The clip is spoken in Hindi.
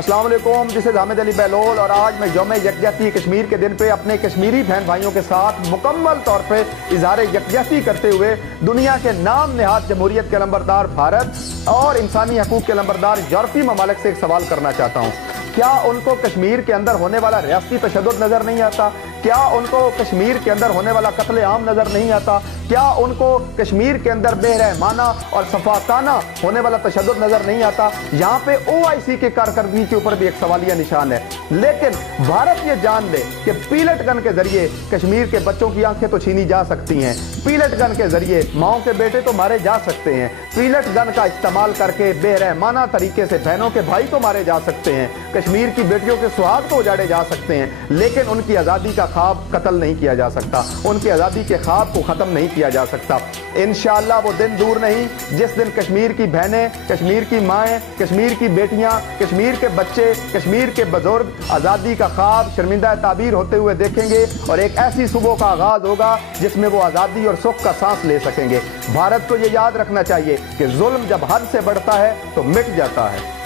अस्सलाम वालेकुम, दिस इज़ हामिद अली बहलोल और आज मैं यौम यकजहती कश्मीर के दिन पे अपने कश्मीरी बहन भाइयों के साथ मुकम्मल तौर पे इजहार यकजहती करते हुए दुनिया के नाम नहाद जमहूरियत के नंबरदार भारत और इंसानी हकूक़ के नंबरदार यूरोपीय ममालिक से एक सवाल करना चाहता हूँ। क्या उनको कश्मीर के अंदर होने वाला रियासती तशद्दुद नज़र नहीं आता? क्या उनको कश्मीर के अंदर होने वाला कत्ले आम नज़र नहीं आता? क्या उनको कश्मीर के अंदर बेरहमाना और सफाकाना होने वाला तशद्दुद नज़र नहीं आता? यहाँ पे OIC के कारकर्दगी के ऊपर भी एक सवालिया निशान है। लेकिन भारत ये जान ले कि पीलेट गन के जरिए कश्मीर के बच्चों की आंखें तो छीनी जा सकती हैं, पीलेट गन के जरिए माओं के बेटे तो मारे जा सकते हैं, पीलेट गन का इस्तेमाल करके बेरहमाना तरीके से बहनों के भाई तो मारे जा सकते हैं, कश्मीर की बेटियों के सुहाग तो उजाड़े जा सकते हैं, लेकिन उनकी आज़ादी का ख्वाब कत्ल नहीं किया जा सकता, उनकी आज़ादी के ख्वाब को ख़त्म नहीं किया जा सकता। इंशाअल्लाह वो दिन दूर नहीं जिस दिन कश्मीर की बहनें, कश्मीर की माएँ, कश्मीर की बेटियाँ, कश्मीर के बच्चे, कश्मीर के बुजुर्ग आज़ादी का ख्वाब शर्मिंदा ताबीर होते हुए देखेंगे और एक ऐसी सुबह का आगाज़ होगा जिसमें वो आज़ादी और सुख का सांस ले सकेंगे। भारत को ये याद रखना चाहिए कि जुल्म जब हद से बढ़ता है तो मिट जाता है।